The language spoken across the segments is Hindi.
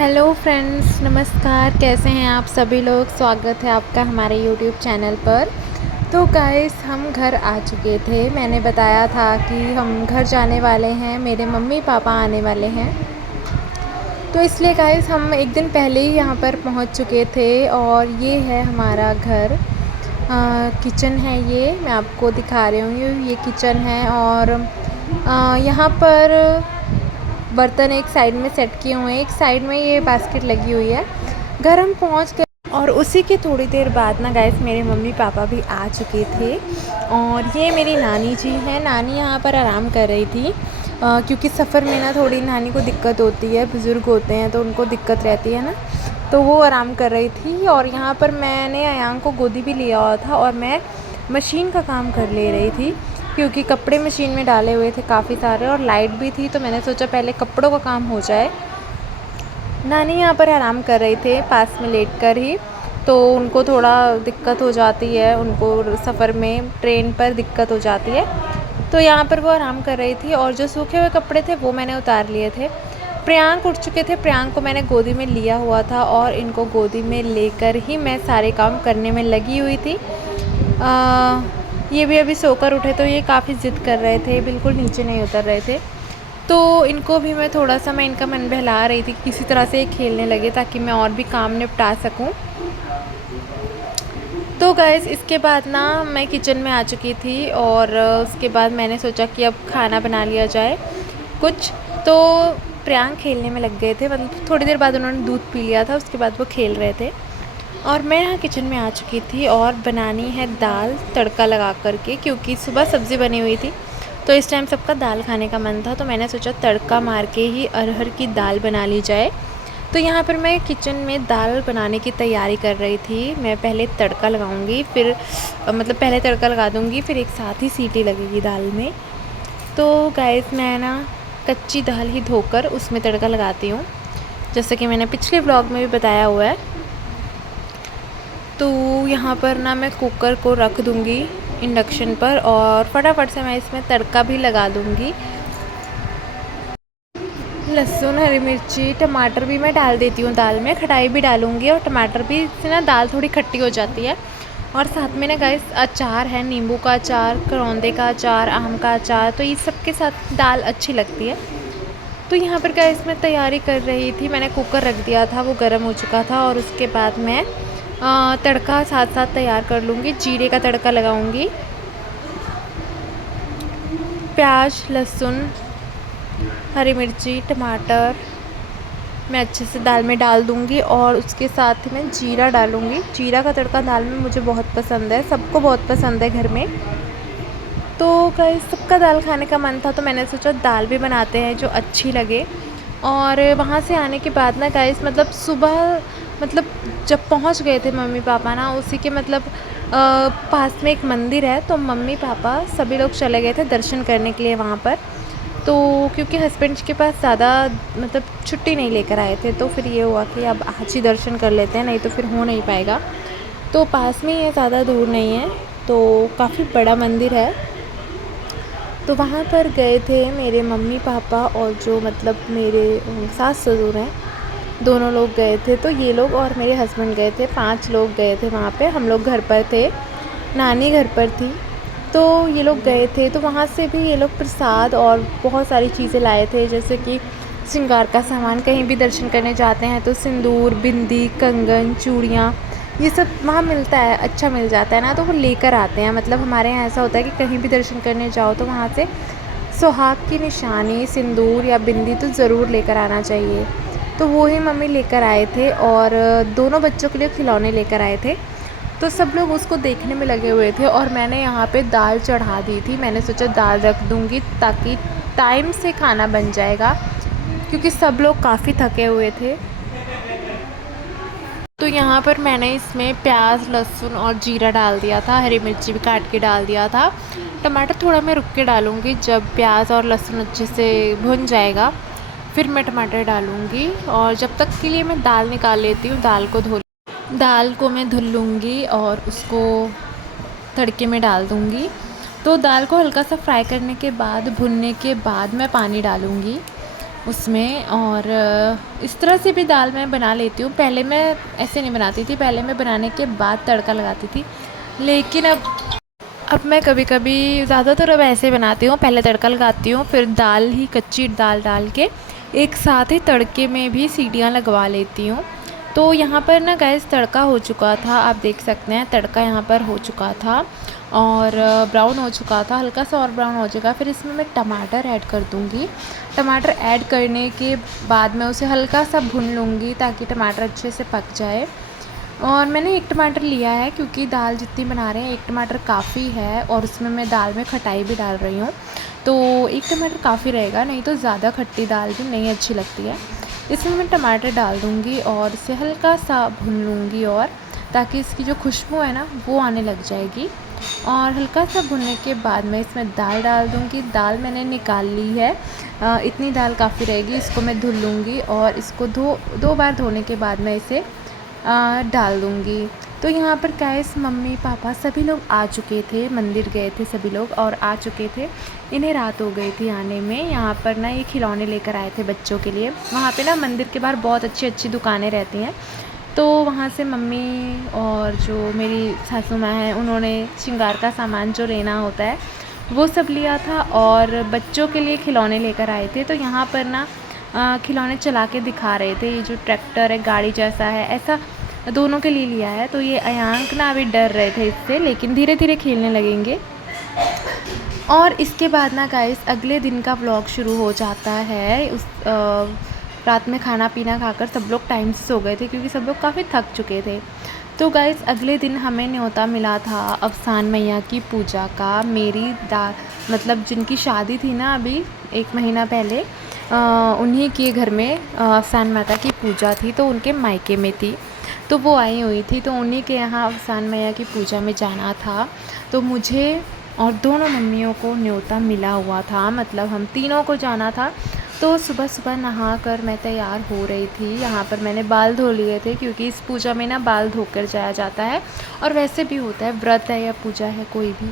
हेलो फ्रेंड्स, नमस्कार। कैसे हैं आप सभी लोग। स्वागत है आपका हमारे यूट्यूब चैनल पर। तो गाइस, हम घर आ चुके थे। मैंने बताया था कि हम घर जाने वाले हैं, मेरे मम्मी पापा आने वाले हैं। तो इसलिए गाइस हम एक दिन पहले ही यहाँ पर पहुँच चुके थे और ये है हमारा घर। किचन है, ये मैं आपको दिखा रही हूँ। ये किचन है और यहाँ पर बर्तन एक साइड में सेट किए हुए हैं, एक साइड में ये बास्केट लगी हुई है। घर हम पहुंच गए और उसी के थोड़ी देर बाद ना गाइस मेरे मम्मी पापा भी आ चुके थे। और ये मेरी नानी जी हैं। नानी यहाँ पर आराम कर रही थी क्योंकि सफ़र में ना थोड़ी नानी को दिक्कत होती है, बुज़ुर्ग होते हैं तो उनको दिक्कत रहती है ना, तो वो आराम कर रही थी। और यहाँ पर मैंने अयांग को गोदी भी लिया हुआ था और मैं मशीन का काम कर ले रही थी क्योंकि कपड़े मशीन में डाले हुए थे काफ़ी सारे और लाइट भी थी, तो मैंने सोचा पहले कपड़ों का काम हो जाए। नानी यहाँ पर आराम कर रहे थे पास में लेट कर ही, तो उनको थोड़ा दिक्कत हो जाती है, उनको सफ़र में ट्रेन पर दिक्कत हो जाती है, तो यहाँ पर वो आराम कर रही थी। और जो सूखे हुए कपड़े थे वो मैंने उतार लिए थे। प्रियांक उठ चुके थे, प्रियांक को मैंने गोदी में लिया हुआ था और इनको गोदी में लेकर ही मैं सारे काम करने में लगी हुई थी। ये भी अभी सोकर उठे तो ये काफ़ी ज़िद कर रहे थे, बिल्कुल नीचे नहीं उतर रहे थे। तो इनको भी मैं थोड़ा सा इनका मन बहला रही थी, किसी तरह से ये खेलने लगे ताकि मैं और भी काम निपटा सकूं। तो गाइस इसके बाद ना मैं किचन में आ चुकी थी और उसके बाद मैंने सोचा कि अब खाना बना लिया जाए कुछ। तो प्रियांक खेलने में लग गए थे, मतलब थोड़ी देर बाद उन्होंने दूध पी लिया था, उसके बाद वो खेल रहे थे। और मैं यहाँ किचन में आ चुकी थी और बनानी है दाल तड़का लगा करके, क्योंकि सुबह सब्ज़ी बनी हुई थी तो इस टाइम सबका दाल खाने का मन था, तो मैंने सोचा तड़का मार के ही अरहर की दाल बना ली जाए। तो यहाँ पर मैं किचन में दाल बनाने की तैयारी कर रही थी। मैं पहले तड़का लगाऊंगी, फिर मतलब पहले तड़का लगा दूंगी, फिर एक साथ ही सीटी लगेगी दाल में। तो गाइस मैं ना कच्ची दाल ही धोकर उसमें तड़का लगाती हूँ, जैसे कि मैंने पिछले व्लॉग में भी बताया हुआ है। तो यहाँ पर ना मैं कुकर को रख दूँगी इंडक्शन पर और फटाफट से मैं इसमें तड़का भी लगा दूँगी। लहसुन, हरी मिर्ची, टमाटर भी मैं डाल देती हूँ दाल में, खटाई भी डालूँगी और टमाटर भी, इससे ना दाल थोड़ी खट्टी हो जाती है। और साथ में ना गाइस अचार है, नींबू का अचार, करौंदे का अचार, आम का अचार, तो ये सब के साथ दाल अच्छी लगती है। तो यहाँ पर गाइस मैं तैयारी कर रही थी, मैंने कुकर रख दिया था, वो गर्म हो चुका था और उसके बाद मैं तड़का साथ साथ तैयार कर लूँगी। जीरे का तड़का लगाऊँगी, प्याज, लहसुन, हरी मिर्ची, टमाटर मैं अच्छे से दाल में डाल दूँगी और उसके साथ ही मैं जीरा डालूँगी। जीरा का तड़का दाल में मुझे बहुत पसंद है, सबको बहुत पसंद है घर में। तो गाइस सबका दाल खाने का मन था तो मैंने सोचा दाल भी बनाते हैं जो अच्छी लगे। और वहाँ से आने के बाद ना गाइस, मतलब सुबह, मतलब जब पहुँच गए थे मम्मी पापा ना, उसी के मतलब पास में एक मंदिर है, तो मम्मी पापा सभी लोग चले गए थे दर्शन करने के लिए वहाँ पर। तो क्योंकि हस्बैंड के पास ज़्यादा मतलब छुट्टी नहीं लेकर आए थे, तो फिर ये हुआ कि अब आज ही दर्शन कर लेते हैं, नहीं तो फिर हो नहीं पाएगा। तो पास में ही है, ज़्यादा दूर नहीं है, तो काफ़ी बड़ा मंदिर है। तो वहाँ पर गए थे मेरे मम्मी पापा और जो मतलब मेरे सास ससुर हैं, दोनों लोग गए थे। तो ये लोग और मेरे हस्बैंड गए थे, 5 लोग गए थे वहाँ पे। हम लोग घर पर थे, नानी घर पर थी, तो ये लोग गए थे। तो वहाँ से भी ये लोग प्रसाद और बहुत सारी चीज़ें लाए थे, जैसे कि श्रृंगार का सामान। कहीं भी दर्शन करने जाते हैं तो सिंदूर, बिंदी, कंगन, चूड़ियाँ, ये सब वहाँ मिलता है, अच्छा मिल जाता है ना, तो वो लेकर आते हैं। मतलब हमारे यहाँ ऐसा होता है कि कहीं भी दर्शन करने जाओ तो वहाँ से सुहाग की निशानी, सिंदूर या बिंदी तो ज़रूर लेकर आना चाहिए। तो वो ही मम्मी लेकर आए थे और दोनों बच्चों के लिए खिलौने लेकर आए थे। तो सब लोग उसको देखने में लगे हुए थे और मैंने यहाँ पे दाल चढ़ा दी थी। मैंने सोचा दाल रख दूँगी ताकि टाइम से खाना बन जाएगा, क्योंकि सब लोग काफ़ी थके हुए थे। तो यहाँ पर मैंने इसमें प्याज, लहसुन और जीरा डाल दिया था, हरी मिर्ची भी काट के डाल दिया था। टमाटर थोड़ा मैं रुक के डालूँगी, जब प्याज और लहसुन अच्छे से भुन जाएगा फिर मैं टमाटर डालूँगी। और जब तक के लिए मैं दाल निकाल लेती हूँ, दाल को मैं धुल लूँगी और उसको तड़के में डाल दूँगी। तो दाल को हल्का सा फ्राई करने के बाद, भुनने के बाद मैं पानी डालूँगी। उसमें। और इस तरह से भी दाल मैं बना लेती हूँ। पहले मैं ऐसे नहीं बनाती थी, पहले मैं बनाने के बाद तड़का लगाती थी, लेकिन अब मैं कभी कभी ज़्यादातर अब ऐसे बनाती हूँ, पहले तड़का लगाती हूँ, फिर दाल ही कच्ची दाल डाल के एक साथ ही तड़के में भी सीटियाँ लगवा लेती हूँ। तो यहाँ पर ना गैस तड़का हो चुका था, आप देख सकते हैं तड़का यहाँ पर हो चुका था और ब्राउन हो चुका था, हल्का सा और ब्राउन हो जाएगा। फिर इसमें मैं टमाटर ऐड कर दूँगी। टमाटर ऐड करने के बाद मैं उसे हल्का सा भून लूँगी ताकि टमाटर अच्छे से पक जाए। और मैंने एक टमाटर लिया है क्योंकि दाल जितनी बना रहे हैं एक टमाटर काफ़ी है, और उसमें मैं दाल में खटाई भी डाल रही हूँ, तो एक टमाटर काफ़ी रहेगा, नहीं तो ज़्यादा खट्टी दाल भी नहीं अच्छी लगती है। इसमें मैं टमाटर डाल दूँगी और इसे हल्का सा भून लूँगी, और ताकि इसकी जो खुशबू है ना वो आने लग जाएगी। और हल्का सा भुनने के बाद मैं इसमें दाल डाल दूँगी। दाल मैंने निकाल ली है, इतनी दाल काफ़ी रहेगी, इसको मैं धुल लूँगी और इसको दो बार धोने के बाद मैं इसे डाल दूँगी। तो यहाँ पर गैस मम्मी पापा सभी लोग आ चुके थे, मंदिर गए थे सभी लोग और आ चुके थे, इन्हें रात हो गई थी आने में। यहाँ पर ना ये खिलौने लेकर आए थे बच्चों के लिए। वहाँ पे ना मंदिर के बाहर बहुत अच्छी अच्छी दुकानें रहती हैं, तो वहाँ से मम्मी और जो मेरी सासू माँ हैं उन्होंने श्रृंगार का सामान जो लेना होता है वो सब लिया था, और बच्चों के लिए खिलौने लेकर आए थे। तो यहाँ पर ना खिलौने चला के दिखा रहे थे, ये जो ट्रैक्टर है गाड़ी जैसा है ऐसा दोनों के लिए लिया है। तो ये अयांक ना अभी डर रहे थे इससे, लेकिन धीरे धीरे खेलने लगेंगे। और इसके बाद ना गाइस अगले दिन का व्लॉग शुरू हो जाता है। रात में खाना पीना खाकर सब लोग टाइम से सो गए थे क्योंकि सब लोग काफ़ी थक चुके थे। तो गाइस अगले दिन हमें न्योता मिला था अवसान मैया की पूजा का। मेरी मतलब जिनकी शादी थी ना अभी 1 महीना पहले, उन्हीं के घर में अवसान माता की पूजा थी, तो उनके मायके में थी, तो वो आई हुई थी, तो उन्हीं के यहाँ अवसान मैया की पूजा में जाना था। तो मुझे और दोनों मम्मियों को न्योता मिला हुआ था, मतलब हम तीनों को जाना था। तो सुबह सुबह नहा कर मैं तैयार हो रही थी। यहाँ पर मैंने बाल धो लिए थे क्योंकि इस पूजा में ना बाल धोकर जाया जाता है, और वैसे भी होता है, व्रत है या पूजा है कोई भी,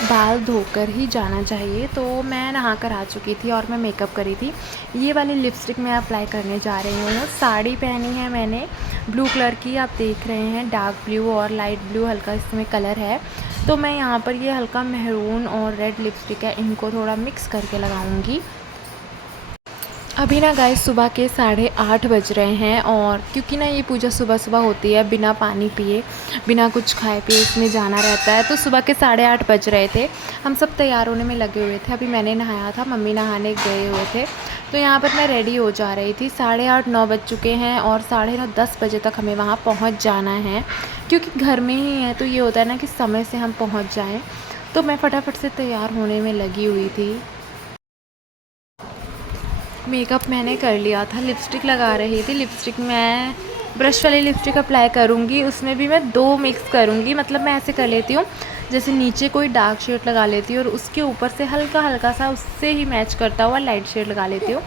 बाल धोकर ही जाना चाहिए। तो मैं नहा कर आ चुकी थी और मैं मेकअप करी थी। ये वाली लिपस्टिक मैं अप्लाई करने जा रही हूँ। साड़ी पहनी है मैंने ब्लू कलर की, आप देख रहे हैं, डार्क ब्लू और लाइट ब्लू हल्का इसमें कलर है। तो मैं यहाँ पर ये हल्का मेहरून और रेड लिपस्टिक है, इनको थोड़ा मिक्स करके लगाऊंगी। अभी ना गाइस सुबह के 8:30 बज रहे हैं, और क्योंकि ना ये पूजा सुबह सुबह होती है, बिना पानी पिए बिना कुछ खाए पिए इसमें जाना रहता है, तो सुबह के 8:30 बज रहे थे। हम सब तैयार होने में लगे हुए थे। अभी मैंने नहाया था, मम्मी नहाने गए हुए थे, तो यहाँ पर मैं रेडी हो जा रही थी। 8:30 9 बज चुके हैं और 9:30 10 बजे तक हमें वहाँ पहुँच जाना है, क्योंकि घर में ही है तो ये होता है ना कि समय से हम पहुँच जाएँ। तो मैं फटाफट से तैयार होने में लगी हुई थी। मेकअप मैंने कर लिया था, लिपस्टिक लगा रही थी। लिपस्टिक मैं ब्रश वाली लिपस्टिक अप्लाई करूँगी, उसमें भी मैं 2 मिक्स करूँगी। मतलब मैं ऐसे कर लेती हूँ, जैसे नीचे कोई डार्क शेड लगा लेती हूँ और उसके ऊपर से हल्का हल्का सा उससे ही मैच करता हुआ लाइट शेड लगा लेती हूँ।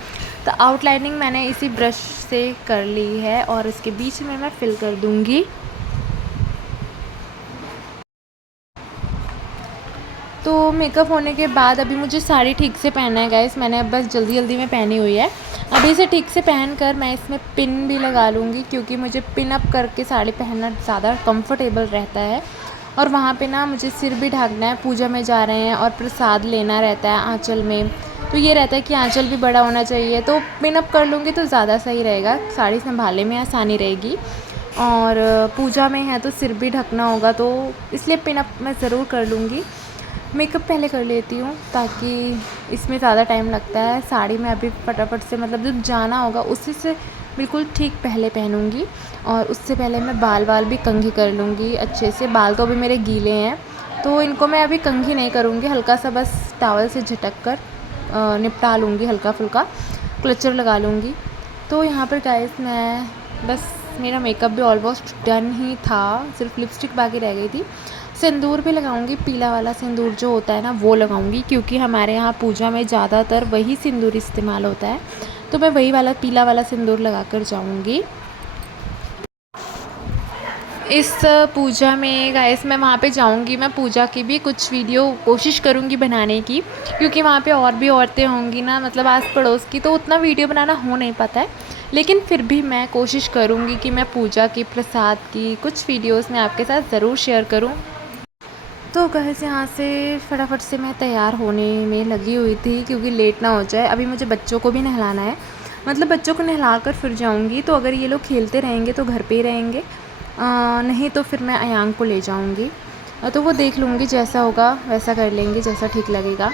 तो आउटलाइनिंग मैंने इसी ब्रश से कर ली है और इसके बीच में मैं फिल कर दूँगी। तो मेकअप होने के बाद अभी मुझे साड़ी ठीक से पहनना है गाइस, मैंने अब बस जल्दी जल्दी में पहनी हुई है। अभी इसे ठीक से पहन कर मैं इसमें पिन भी लगा लूँगी, क्योंकि मुझे पिन अप करके साड़ी पहनना ज़्यादा कंफर्टेबल रहता है। और वहाँ पे ना मुझे सिर भी ढकना है, पूजा में जा रहे हैं और प्रसाद लेना रहता है आँचल में, तो ये रहता है कि आँचल भी बड़ा होना चाहिए, तो पिन अप कर लूँगी तो ज़्यादा सही रहेगा, साड़ी संभालने में आसानी रहेगी। और पूजा में है तो सिर भी ढकना होगा, तो इसलिए पिन अप मैं ज़रूर कर लूँगी। मेकअप पहले कर लेती हूँ ताकि इसमें ज़्यादा टाइम लगता है। साड़ी में अभी फटाफट से, मतलब जब जाना होगा उसी से बिल्कुल ठीक पहले पहनूँगी, और उससे पहले मैं बाल भी कंघी कर लूँगी अच्छे से। बाल तो अभी मेरे गीले हैं, तो इनको मैं अभी कंघी नहीं करूँगी, हल्का सा बस टॉवल से झटक कर निपटा लूँगी, हल्का फुल्का क्लचर लगा लूँगी। तो यहाँ पर गाइस मैं बस, मेरा मेकअप भी ऑलमोस्ट डन ही था, सिर्फ लिपस्टिक बाकी रह गई थी। सिंदूर भी लगाऊंगी, पीला वाला सिंदूर जो होता है ना वो लगाऊंगी, क्योंकि हमारे यहाँ पूजा में ज़्यादातर वही सिंदूर इस्तेमाल होता है, तो मैं वही वाला पीला वाला सिंदूर लगा कर जाऊँगी। इस पूजा में गाइस मैं वहाँ पे जाऊँगी, मैं पूजा की भी कुछ वीडियो कोशिश करूँगी बनाने की, क्योंकि वहाँ पे और भी औरतें होंगी ना, मतलब आस पड़ोस की, तो उतना वीडियो बनाना हो नहीं पाता है। लेकिन फिर भी मैं कोशिश करूँगी कि मैं पूजा की, प्रसाद की कुछ वीडियोस मैं आपके साथ ज़रूर शेयर करूँ। तो गाइस यहाँ से फटाफट से मैं तैयार होने में लगी हुई थी, क्योंकि लेट ना हो जाए। अभी मुझे बच्चों को भी नहलाना है, मतलब बच्चों को नहला कर फिर जाऊँगी। तो अगर ये लोग खेलते रहेंगे तो घर पे ही रहेंगे, नहीं तो फिर मैं अयांग को ले जाऊँगी। तो वो देख लूँगी, जैसा होगा वैसा कर लेंगे, जैसा ठीक लगेगा।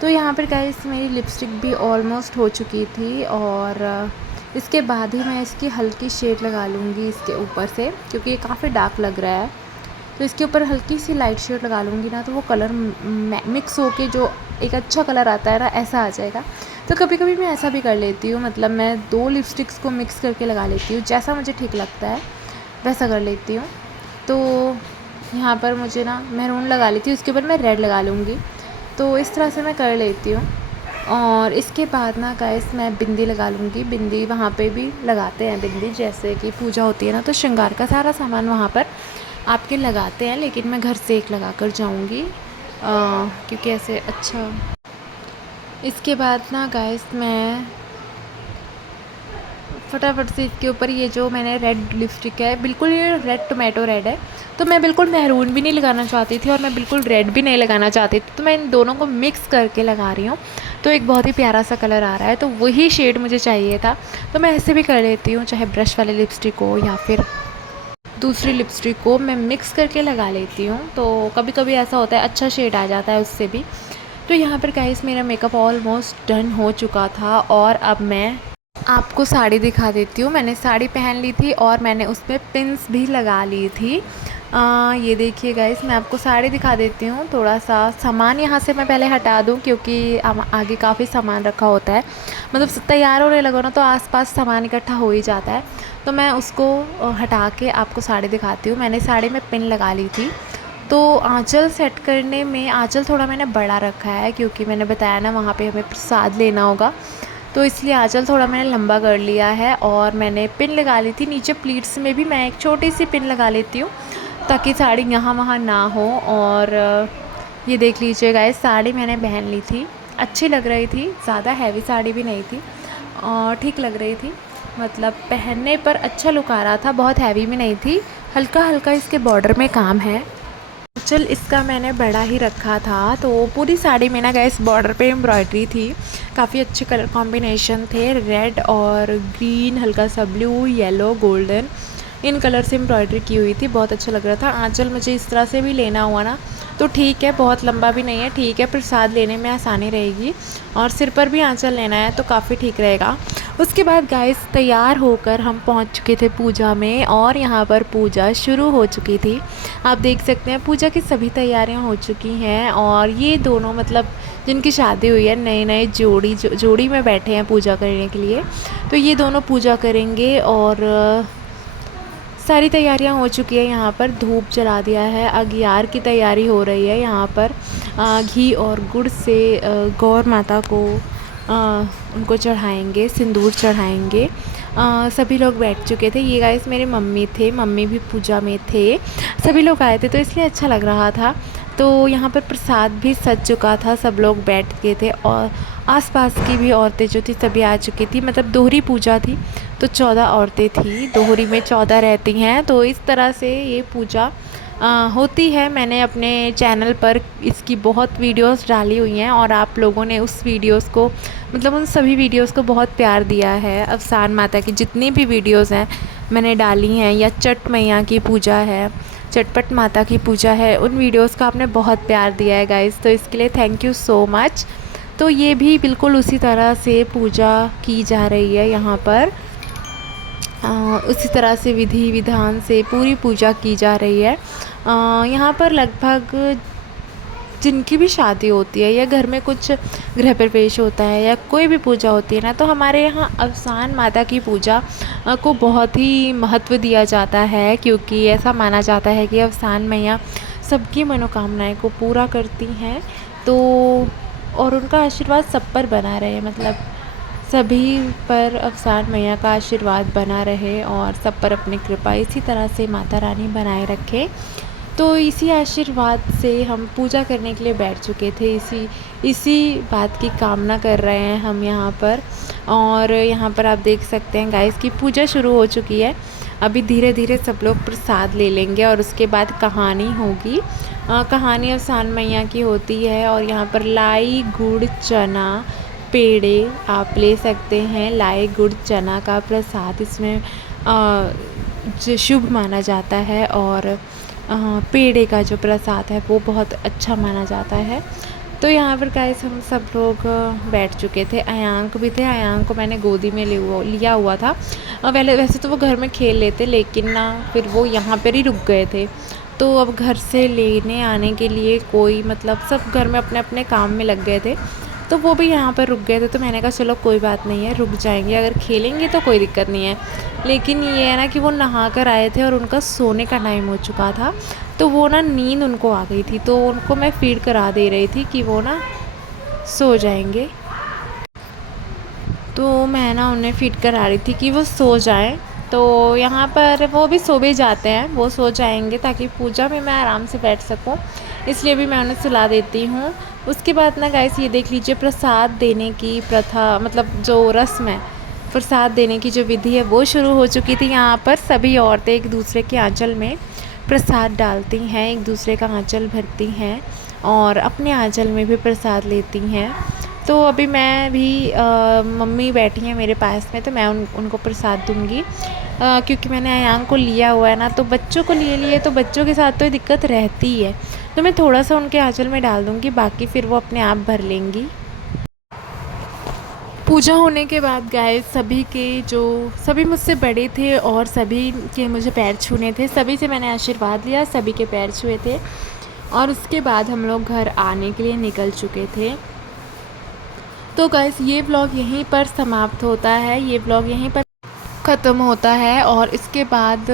तो यहाँ पर गाइस मेरी लिपस्टिक भी ऑलमोस्ट हो चुकी थी, और इसके बाद ही मैं इसकी हल्की शेड लगा लूँगी इसके ऊपर से, क्योंकि ये काफ़ी डार्क लग रहा है। तो इसके ऊपर हल्की सी लाइट शेड लगा लूँगी ना, तो वो कलर मिक्स होके जो एक अच्छा कलर आता है ना, ऐसा आ जाएगा। तो कभी कभी मैं ऐसा भी कर लेती हूँ, मतलब मैं 2 लिपस्टिक्स को मिक्स करके लगा लेती हूँ, जैसा मुझे ठीक लगता है वैसा कर लेती हूँ। तो यहाँ पर मुझे ना मैरून लगा लेती हूँ, उसके ऊपर मैं रेड लगा लूँगी। तो इस तरह से मैं कर लेती हूँ। और इसके बाद ना गाइस मैं बिंदी लगा लूँगी। बिंदी वहाँ पे भी लगाते हैं बिंदी, जैसे कि पूजा होती है ना, तो श्रृंगार का सारा सामान वहाँ पर आपके लगाते हैं, लेकिन मैं घर से एक लगा कर जाऊँगी, क्योंकि ऐसे अच्छा। इसके बाद ना गाइस मैं फटाफट से इसके ऊपर ये जो मैंने रेड लिपस्टिक है, बिल्कुल ये रेड टोमेटो रेड है, तो मैं बिल्कुल मैरून भी नहीं लगाना चाहती थी और मैं बिल्कुल रेड भी नहीं लगाना चाहती थी, तो मैं इन दोनों को मिक्स करके लगा रही हूँ। तो एक बहुत ही प्यारा सा कलर आ रहा है, तो वही शेड मुझे चाहिए था। तो मैं ऐसे भी कर लेती हूँ, चाहे ब्रश वाली लिपस्टिक हो या फिर दूसरी लिपस्टिक को मैं मिक्स करके लगा लेती हूँ। तो कभी कभी ऐसा होता है, अच्छा शेड आ जाता है उससे भी। तो यहाँ पर गाइस मेरा मेकअप ऑलमोस्ट डन हो चुका था, और अब मैं आपको साड़ी दिखा देती हूँ। मैंने साड़ी पहन ली थी और मैंने उसमें पिन्स भी लगा ली थी। ये देखिए गाइस, मैं आपको साड़ी दिखा देती हूँ। थोड़ा सा सामान यहाँ से मैं पहले हटा दूँ, क्योंकि आगे काफ़ी सामान रखा होता है, मतलब तैयार होने लगो ना तो आसपास सामान इकट्ठा हो ही जाता है। तो मैं उसको हटा के आपको साड़ी दिखाती हूँ। मैंने साड़ी में पिन लगा ली थी। तो आँचल सेट करने में आँचल थोड़ा मैंने बड़ा रखा है, क्योंकि मैंने बताया ना वहाँ पे हमें प्रसाद लेना होगा, तो इसलिए आँचल थोड़ा मैंने लंबा कर लिया है। और मैंने पिन लगा ली थी नीचे प्लीट्स में भी, मैं एक छोटी सी पिन लगा लेती हूँ ताकि साड़ी यहाँ वहाँ ना हो। और ये देख लीजिए गाइस, साड़ी मैंने पहन ली थी, अच्छी लग रही थी, ज़्यादा हैवी साड़ी भी नहीं थी और ठीक लग रही थी, मतलब पहनने पर अच्छा लुक आ रहा था, बहुत हैवी भी नहीं थी, हल्का हल्का इसके बॉर्डर में काम है। चल इसका मैंने बड़ा ही रखा था। तो पूरी साड़ी में ना गैस बॉर्डर पे एम्ब्रॉयडरी थी, काफ़ी अच्छे कलर कॉम्बिनेशन थे, रेड और ग्रीन, हल्का सा blue, yellow, golden, in colour से एम्ब्रॉयडरी की हुई थी, बहुत अच्छा लग रहा था। आंचल मुझे इस तरह से भी लेना हुआ ना, तो ठीक है, बहुत लंबा भी नहीं है, ठीक है, प्रसाद लेने में आसानी रहेगी। और सिर पर भी आंचल लेना है तो काफ़ी ठीक रहेगा। उसके बाद गाइस तैयार होकर हम पहुंच चुके थे पूजा में, और यहाँ पर पूजा शुरू हो चुकी थी। आप देख सकते हैं पूजा की सभी तैयारियां हो चुकी हैं, और ये दोनों मतलब जिनकी शादी हुई है, नए नए जोड़ी में बैठे हैं पूजा करने के लिए, तो ये दोनों पूजा करेंगे। और सारी तैयारियां हो चुकी है, यहाँ पर धूप जला दिया है, अगियार की तैयारी हो रही है। यहाँ पर घी और गुड़ से गौर माता को उनको चढ़ाएंगे, सिंदूर चढ़ाएंगे। सभी लोग बैठ चुके थे। ये गाइस मेरे मम्मी थे, मम्मी भी पूजा में थे, सभी लोग आए थे तो इसलिए अच्छा लग रहा था। तो यहाँ पर प्रसाद भी सज चुका था, सब लोग बैठ गए थे, और आसपास की भी औरतें जो थी सभी आ चुकी थी, मतलब दोहरी पूजा थी तो 14 औरतें थी, दोहरी में 14 रहती हैं। तो इस तरह से ये पूजा होती है। मैंने अपने चैनल पर इसकी बहुत वीडियोस डाली हुई हैं, और आप लोगों ने उस वीडियोस को, मतलब उन सभी वीडियोस को बहुत प्यार दिया है। अवसान माता की जितनी भी वीडियोस हैं मैंने डाली हैं, या चट मैया की पूजा है, चटपट माता की पूजा है, उन वीडियोस का आपने बहुत प्यार दिया है गाइस, तो इसके लिए थैंक यू सो मच। तो ये भी बिल्कुल उसी तरह से पूजा की जा रही है यहाँ पर, उसी तरह से विधि विधान से पूरी पूजा की जा रही है। यहाँ पर लगभग जिनकी भी शादी होती है, या घर में कुछ गृह प्रवेश होता है, या कोई भी पूजा होती है ना, तो हमारे यहाँ अवसान माता की पूजा को बहुत ही महत्व दिया जाता है, क्योंकि ऐसा माना जाता है कि अवसान मैया सबकी मनोकामनाएं को पूरा करती हैं। तो और उनका आशीर्वाद सब पर बना रहे, मतलब सभी पर अवसान मैया का आशीर्वाद बना रहे और सब पर अपनी कृपा इसी तरह से माता रानी बनाए रखे। तो इसी आशीर्वाद से हम पूजा करने के लिए बैठ चुके थे, इसी बात की कामना कर रहे हैं हम यहाँ पर। और यहाँ पर आप देख सकते हैं गाइस कि पूजा शुरू हो चुकी है। अभी धीरे धीरे सब लोग प्रसाद ले लेंगे और उसके बाद कहानी होगी। कहानी अवसान मैया की होती है। और यहाँ पर लाई गुड़ चना पेड़े आप ले सकते हैं। लाई गुड़ चना का प्रसाद इसमें जो शुभ माना जाता है, और पेड़े का जो प्रसाद है वो बहुत अच्छा माना जाता है। तो यहाँ पर गाइस हम सब लोग बैठ चुके थे। अयांक भी थे, अयांक को मैंने गोदी में लिया हुआ था। वैसे तो वो घर में खेल लेते, लेकिन ना फिर वो यहाँ पर ही रुक गए थे। तो अब घर से लेने आने के लिए कोई मतलब सब घर में अपने अपने काम में लग गए थे, तो वो भी यहाँ पर रुक गए थे। तो मैंने कहा चलो कोई बात नहीं है, रुक जाएंगे, अगर खेलेंगे तो कोई दिक्कत नहीं है। लेकिन ये है ना कि वो नहा कर आए थे और उनका सोने का टाइम हो चुका था, तो वो ना नींद उनको आ गई थी। तो उनको मैं फीड करा दे रही थी कि वो ना सो जाएंगे। तो मैं ना उन्हें फीड करा रही थी कि वो सो जाएं। तो यहाँ पर वो भी सो भी जाते हैं, वो सो जाएंगे ताकि पूजा में मैं आराम से बैठ सकूँ, इसलिए भी मैं उन्हें सुला देती हूँ। उसके बाद ना गाइस ये देख लीजिए, प्रसाद देने की प्रथा मतलब जो रस्म है, प्रसाद देने की जो विधि है वो शुरू हो चुकी थी। यहाँ पर सभी औरतें एक दूसरे के आंचल में प्रसाद डालती हैं, एक दूसरे का आंचल भरती हैं और अपने आंचल में भी प्रसाद लेती हैं। तो अभी मैं भी मम्मी बैठी हैं मेरे पास में, तो मैं उनको प्रसाद दूंगी। क्योंकि मैंने अयांक को लिया हुआ है ना, तो बच्चों को लिए तो बच्चों के साथ तो दिक्कत रहती ही है। तो मैं थोड़ा सा उनके आंचल में डाल दूंगी, बाकी फिर वो अपने आप भर लेंगी। पूजा होने के बाद गाइस सभी मुझसे बड़े थे और सभी के मुझे पैर छूने थे, सभी से मैंने आशीर्वाद लिया, सभी के पैर छुए थे। और उसके बाद हम लोग घर आने के लिए निकल चुके थे। तो गाइस ये व्लॉग यहीं पर समाप्त होता है, ये व्लॉग यहीं पर ख़त्म होता है और इसके बाद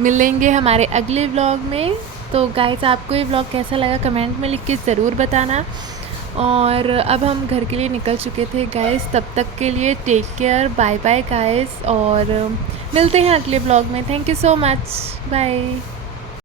मिलेंगे हमारे अगले व्लॉग में। तो गाइस आपको ये व्लॉग कैसा लगा कमेंट में लिख के ज़रूर बताना। और अब हम घर के लिए निकल चुके थे गाइस, तब तक के लिए take care, bye bye guys, और मिलते हैं अगले व्लॉग में। Thank you so much, bye.